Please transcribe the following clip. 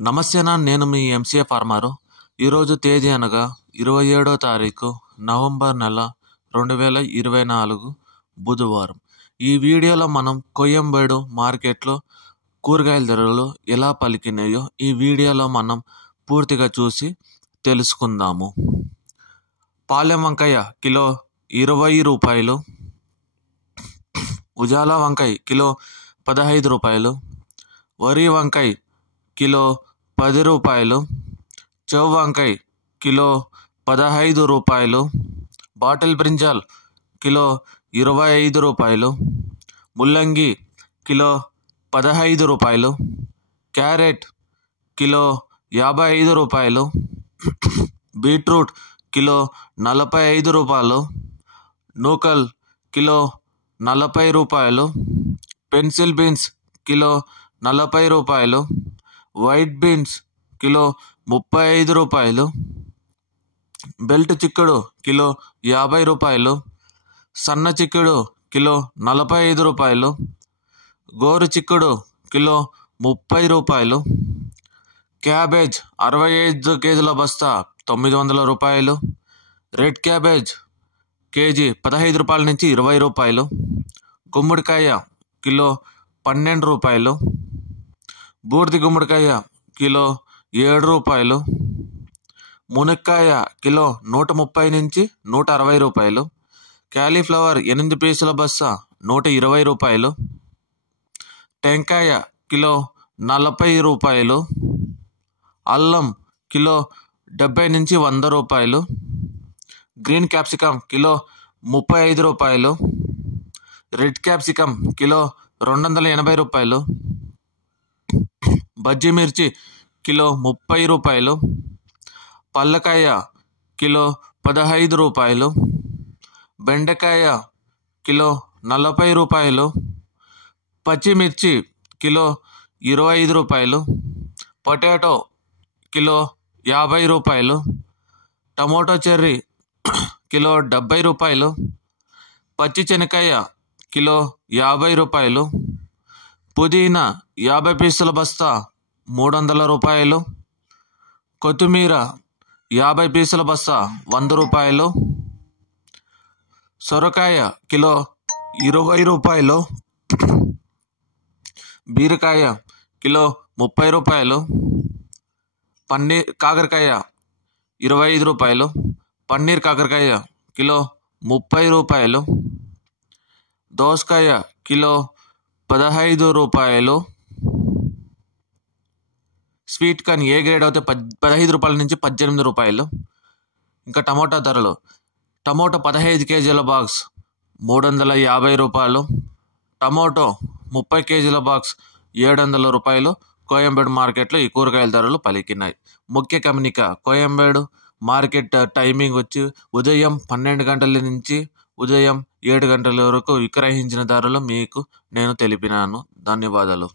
నమస్తే నేను మీ MCA farmer. ఈరోజు తేదీ అనగా 27వ తారీఖు నవంబర్ నెల 2024 బుధవారం. ఈ వీడియోలో మనం కోయంబేడు మార్కెట్లో కూరగాయల ధరలు ఎలా పలికినాయో ఈ వీడియోలో మనం పూర్తిగా చూసి తెలుసుకుందాము. పాలెం వంకాయ కిలో 20 రూపాయలు, ఉజాలా వంకాయ కిలో 15 రూపాయలు, వరి వంకాయ కిలో 10 రూపాయలు, చెవ్ వంకాయ కిలో 15 రూపాయలు, బాటిల్ బ్రింజాల్ కిలో 25 రూపాయలు, ముల్లంగి కిలో 15 రూపాయలు, క్యారెట్ కిలో 55 రూపాయలు, బీట్రూట్ కిలో 45 రూపాయలు, నూకల్ కిలో 40 రూపాయలు, పెన్సిల్ బీన్స్ కిలో 40 రూపాయలు, వైట్ బీన్స్ కిలో 35 రూపాయలు, బెల్ట్ చిక్కుడు కిలో 50 రూపాయలు, సన్న చిక్కుడు కిలో 45 రూపాయలు, గోరు చిక్కుడు కిలో 30 రూపాయలు, క్యాబేజ్ 65 కేజీల బస్తా 900 రూపాయలు, రెడ్ క్యాబేజ్ కేజీ 15 రూపాయల నుంచి 20 రూపాయలు, గుమ్మడికాయ కిలో 12 రూపాయలు, బూర్ది గుమ్మడికాయ కిలో 7 రూపాయలు, మునక్కాయ కిలో 130 నుంచి 160 రూపాయలు, క్యాలీఫ్లవర్ 8 పీసుల బస్తా 120 రూపాయలు, టెంకాయ కిలో 40 రూపాయలు, అల్లం కిలో 70 నుంచి 100 రూపాయలు, గ్రీన్ క్యాప్సికమ్ కిలో 35 రూపాయలు, రెడ్ క్యాప్సికమ్ కిలో 280 రూపాయలు, బజ్జీ మిర్చి కిలో 30 రూపాయలు, పల్లకాయ కిలో 15 రూపాయలు, బెండకాయ కిలో 40 రూపాయలు, పచ్చిమిర్చి కిలో 25 రూపాయలు, పొటాటో కిలో 50 రూపాయలు, టమోటో చెర్రీ కిలో 70 రూపాయలు, పచ్చి శనక్కాయ కిలో 50 రూపాయలు, పుదీనా 50 పీసుల బస్తా 300 రూపాయలు, కొత్తిమీర 50 పీసుల బస్తా 100 రూపాయలు, సొరకాయ కిలో 20 రూపాయలు, బీరకాయ కిలో 30 రూపాయలు, కాకరకాయ 25 రూపాయలు, పన్నీర్ కాకరకాయ కిలో 30 రూపాయలు, దోసకాయ కిలో 15 రూపాయలు, స్వీట్ కార్న్ ఏ గ్రేడ్ అయితే 15 రూపాయల నుంచి 18 రూపాయలు. ఇంకా టమోటా ధరలు, టమోటో 15 కేజీల బాక్స్ 350 రూపాయలు, టమోటో 30 కేజీల బాక్స్ 700 రూపాయలు. కోయంబేడు మార్కెట్లో ఈ కూరగాయల ధరలు పలికినాయి. ముఖ్య గమనిక, కోయంబేడు మార్కెట్ టైమింగ్ వచ్చి ఉదయం 12 గంటల నుంచి ఉదయం 7 గంటల వరకు విక్రయించిన ధరలు మీకు నేను తెలిపినాను. ధన్యవాదాలు.